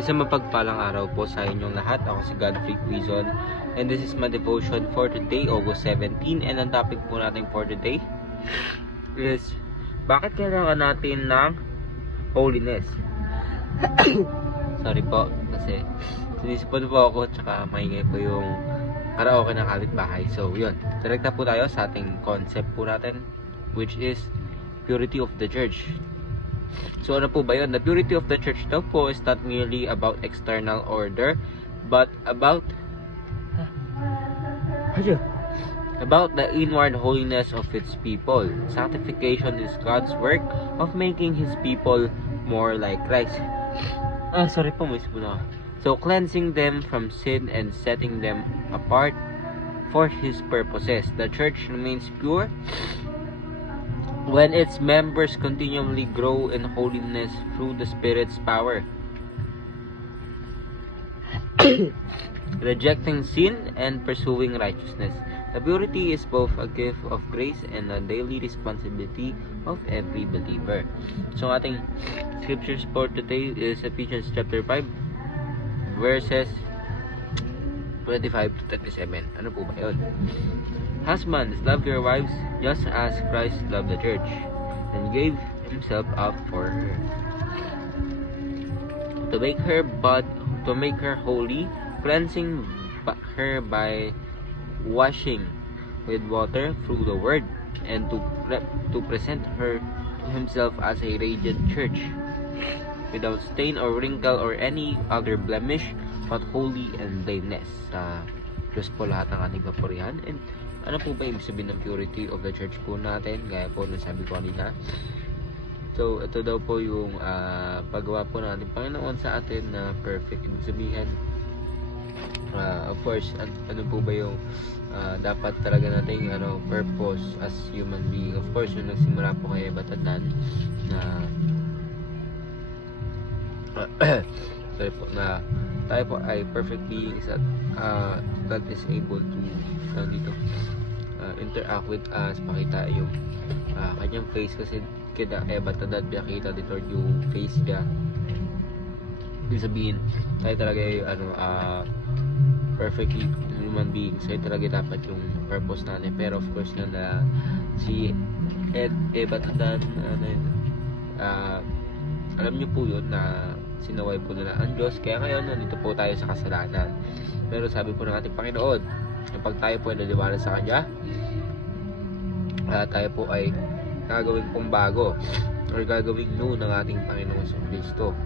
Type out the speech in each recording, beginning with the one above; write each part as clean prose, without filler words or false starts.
Isang mapagpalang araw po sa inyong lahat. Ako si Godfrey Quizon and this is my devotion for today, August 17. And ang topic po natin for today is bakit kailangan natin ng holiness? Sorry po kasi sinisipon po ako tsaka maingay po yung karaoke ng kapitbahay. So yun, direkta po tayo sa ating concept po natin, which is purity of the church. So ano po ba yun? The purity of the church daw po is not merely about external order, but about the inward holiness of its people. Sanctification is God's work of making His people more like Christ. Sorry po, miss po na. So cleansing them from sin and setting them apart for His purposes. The church remains pure when its members continually grow in holiness through the Spirit's power, rejecting sin and pursuing righteousness. The purity is both a gift of grace and a daily responsibility of every believer. So ating scriptures for today is Ephesians chapter 5 verses 25 to 37. Ano po ba yun? Husbands, love your wives just as Christ loved the church and gave Himself up for her, to make her holy, cleansing her by washing with water through the word, and to present her to Himself as a radiant church, without stain or wrinkle or any other blemish, but holy and blameless. Diyos po lahat ng ating papurihan. And ano po ba ibig sabihin ng purity of the church po natin? Gaya po na sabi ko kanina. So ito daw po yung paggawa po ng ating Panginoon sa atin na perfect. Ibig sabihin, of course, ano po ba yung dapat talaga nating purpose as human being. Of course, yung nagsimula po kay Batatan na sorry po, na tayo po ay perfect beings at that is able to interact with us, makita yung kanyang face, kasi kaya Batatan pinakita dito yung face niya. Ibig sabihin, tayo talaga yung perfectly human being. So ito talaga dapat yung purpose natin. Pero of course na si Batatan alam niyo po yun na sinaway po nila ang Diyos. Kaya ngayon nandito po tayo sa kasalanan. Pero sabi po ng ating Panginoon, kapag tayo po ay naniwala sa Kanya, tayo po ay gagawin pong bago or gagawin new ng ating Panginoon sa Kristo.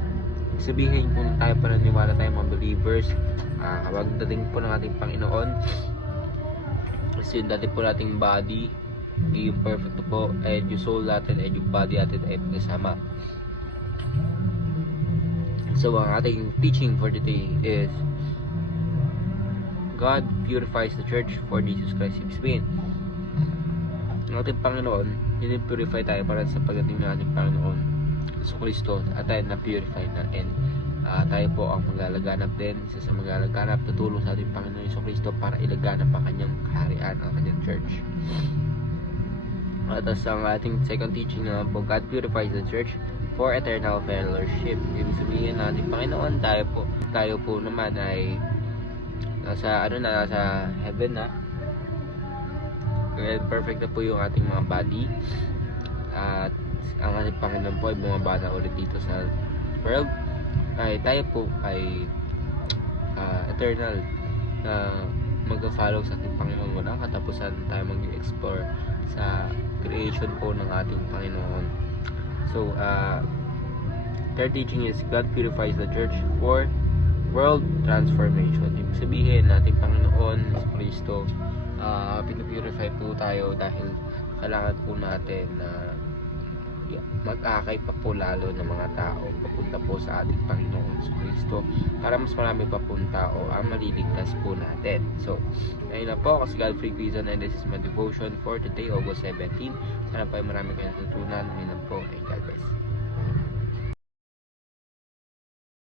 Sabihin kung tayo pa naniwala tayo mga believers, kapag dating po ng ating Panginoon, kasi dati po nating body yung perfect po, and yung soul natin and yung body natin ay magkasama. So ang ating teaching for today is God purifies the church for Jesus Christ. Ibig sabihin, ang ating Panginoon, purify tayo para sa pagdating ng ating Panginoon sa Kristo, at tayo na-purify na, and tayo po ang maglalaganap din, isa sa maglalaganap, tutulong sa ating Panginoon sa Kristo para ilaganap ang kanyang kaharian, ang kanyang church. At ang ating second teaching na po, God purifies the church for eternal fellowship. Ibig sabihin ng ating Panginoon, tayo po naman ay nasa heaven na, and perfect na po yung ating mga body, at ang ating Panginoon po ay bumaba na ulit dito sa world. Ay tayo po ay eternal na mag-follow sa ating Panginoon. Walang katapusan tayo mag-explore sa creation po ng ating Panginoon. So third teaching is God purifies the church for world transformation. Ibig sabihin nating Panginoon sa Kristo, pinupurify po tayo dahil kailangan po natin na mag-akay pa po lalo ng mga tao papunta po sa ating Panginoon sa Kristo, para mas marami pa pong tao ang maliligtas po natin. So, ayun na po, ako si Godfrey Quizon and this is my devotion for today, August 17. Sana po ay marami kayong natutunan. Ayun na po, and God bless.